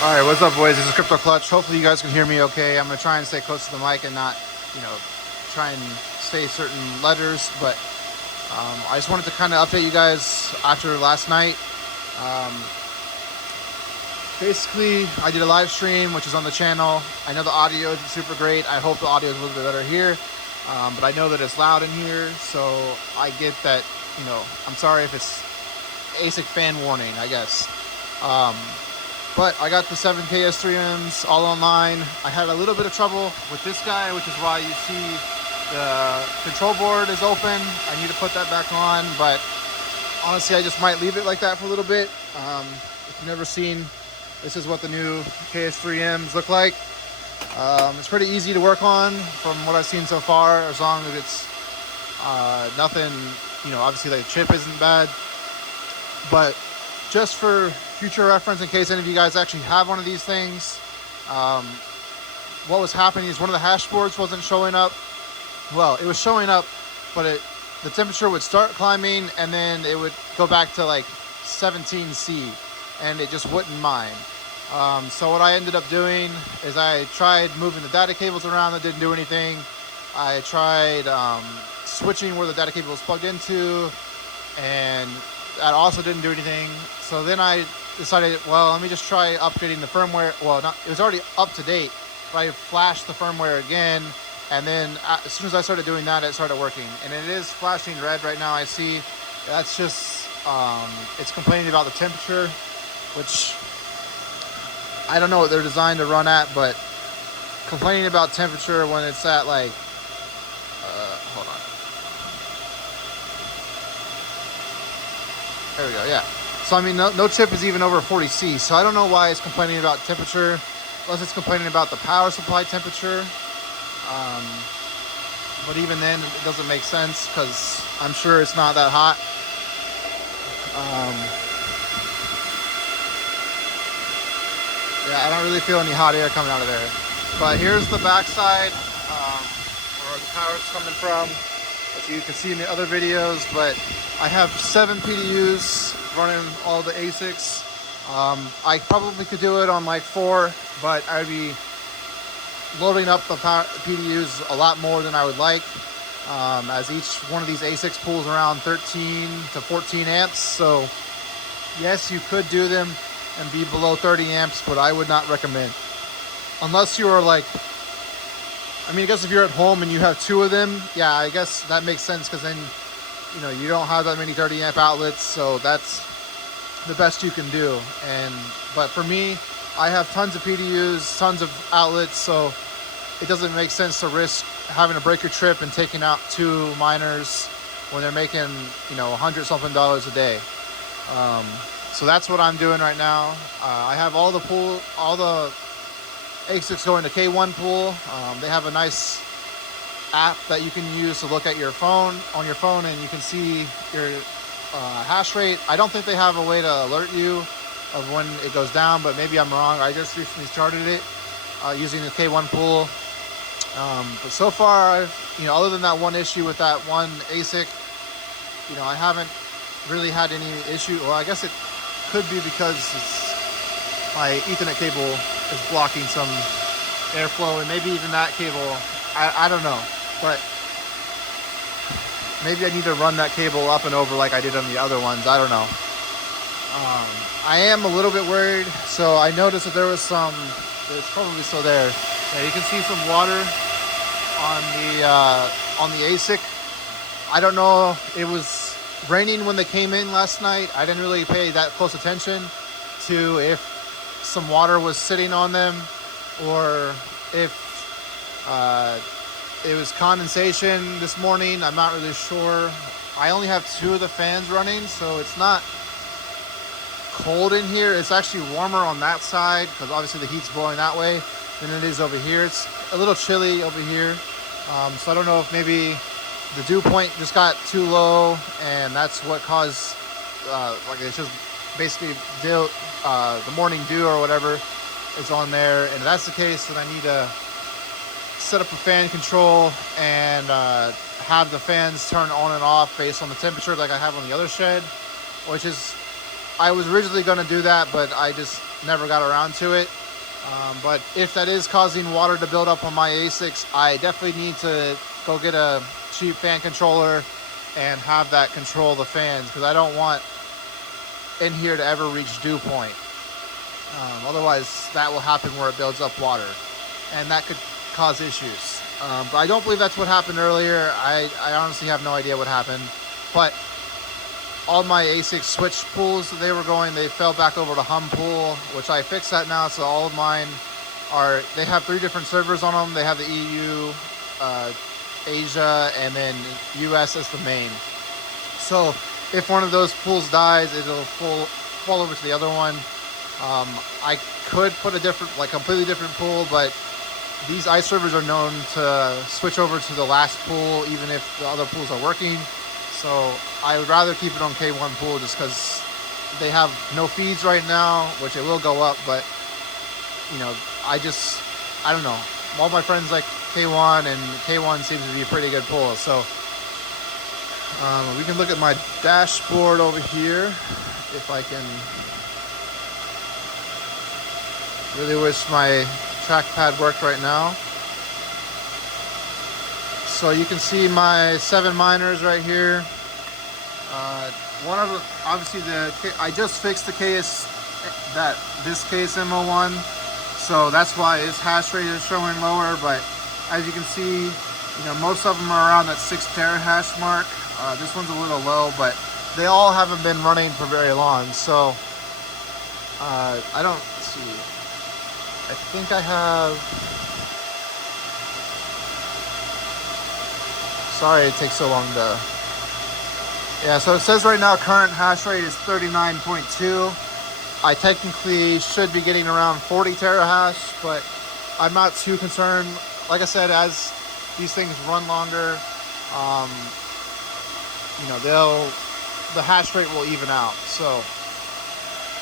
All right, what's up, boys? This is Crypto Clutch. Hopefully you guys can hear me okay. I'm going to try and stay close to the mic and not, try and say certain letters. But I just wanted to kind of update you guys after last night. Basically, I did a live stream, which is on the channel. I know the audio isn't super great. I hope the audio is a little bit better here. But I know that it's loud in here, so I get that, I'm sorry if it's ASIC fan warning, I guess. But I got the 7 KS3Ms all online. I had a little bit of trouble with this guy, which is why you see the control board is open. I need to put that back on, but honestly, I just might leave it like that for a little bit. If you've never seen, this is what the new KS3Ms look like. It's pretty easy to work on from what I've seen so far, as long as it's nothing, obviously the chip isn't bad. But just for future reference, in case any of you guys actually have one of these things, what was happening is one of the hash boards wasn't showing up. Well, it was showing up, but the temperature would start climbing and then it would go back to like 17C and it just wouldn't mine. So what I ended up doing is I tried moving the data cables around. That didn't do anything. I tried switching where the data cable was plugged into, and that also didn't do anything. So then I decided, well, let me just try upgrading the firmware. Well, it was already up to date, but I flashed the firmware again, and then as soon as I started doing that, it started working. And it is flashing red right now, I see. That's just, it's complaining about the temperature, which I don't know what they're designed to run at, but complaining about temperature when it's at like, hold on. There we go, yeah. So I mean, no chip is even over 40C, so I don't know why it's complaining about temperature, unless it's complaining about the power supply temperature. But even then, it doesn't make sense, because I'm sure it's not that hot. Yeah, I don't really feel any hot air coming out of there. But here's the backside, where the power's coming from, as you can see in the other videos. But I have 7 PDUs running all the ASICs. I probably could do it on like 4, but I'd be loading up the PDUs a lot more than I would like, as each one of these ASICs pulls around 13 to 14 amps. So yes, you could do them and be below 30 amps, but I would not recommend. Unless you are like, I guess if you're at home and you have 2 of them, yeah, I guess that makes sense, because then, you don't have that many 30 amp outlets, so that's the best you can do. But for me, I have tons of PDUs, tons of outlets, so it doesn't make sense to risk having a breaker trip and taking out 2 miners when they're making, $100 something a day. So that's what I'm doing right now. I have all the ASICs going to K1 pool. They have a nice app that you can use to look at your phone, and you can see your hash rate. I don't think they have a way to alert you of when it goes down, but maybe I'm wrong. I just recently started it using the K1 pool. But so far, other than that one issue with that one ASIC, I haven't really had any issue. Well, I guess it could be because my Ethernet cable is blocking some airflow, and maybe even that cable, I don't know, but maybe I need to run that cable up and over like I did on the other ones. I don't know. I am a little bit worried. So I noticed that there was it's probably still there. Yeah, you can see some water on the ASIC. I don't know, it was raining when they came in last night. I didn't really pay that close attention to if some water was sitting on them, or if it was condensation this morning. I'm not really sure. I only have 2 of the fans running, so it's not cold in here. It's actually warmer on that side, because obviously the heat's blowing that way, than it is over here. It's a little chilly over here. So I don't know if maybe the dew point just got too low, and that's what caused, like it's just basically the morning dew or whatever is on there. And if that's the case, then I need to set up a fan control and have the fans turn on and off based on the temperature like I have on the other shed, which is, I was originally going to do that, but I just never got around to it. But if that is causing water to build up on my ASICs, I definitely need to go get a cheap fan controller and have that control the fans, because I don't want in here to ever reach dew point. Otherwise that will happen where it builds up water, and that could cause issues. But I don't believe that's what happened earlier. I honestly have no idea what happened, but all my ASIC switch pools that they were going, they fell back over to hum pool, which I fixed that now. So all of mine are, they have 3 different servers on them. They have the EU, Asia, and then US as the main. So if one of those pools dies, it'll fall over to the other one. I could put a different, like completely different pool, but these ice servers are known to switch over to the last pool even if the other pools are working. So I would rather keep it on K1 pool just because they have no feeds right now, which it will go up, but you know, I don't know. All my friends like K1, and K1 seems to be a pretty good pool. So we can look at my dashboard over here if I can. Really wish my trackpad worked right now. So you can see my 7 miners right here. One of them, obviously I just fixed the this KS3M, so that's why its hash rate is showing lower. But as you can see, you know, most of them are around that 6 terahash mark. This one's a little low, but they all haven't been running for very long. So I don't see. I think I have. Sorry it takes so long to. Yeah, so it says right now current hash rate is 39.2. I technically should be getting around 40 terahash, but I'm not too concerned. Like I said, as these things run longer, you know, the hash rate will even out. So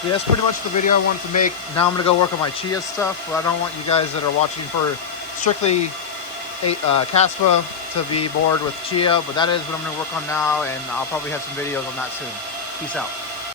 yeah, that's pretty much the video I wanted to make. Now I'm gonna go work on my Chia stuff, but I don't want you guys that are watching for strictly Caspa to be bored with Chia, but that is what I'm gonna work on now, and I'll probably have some videos on that soon. Peace out.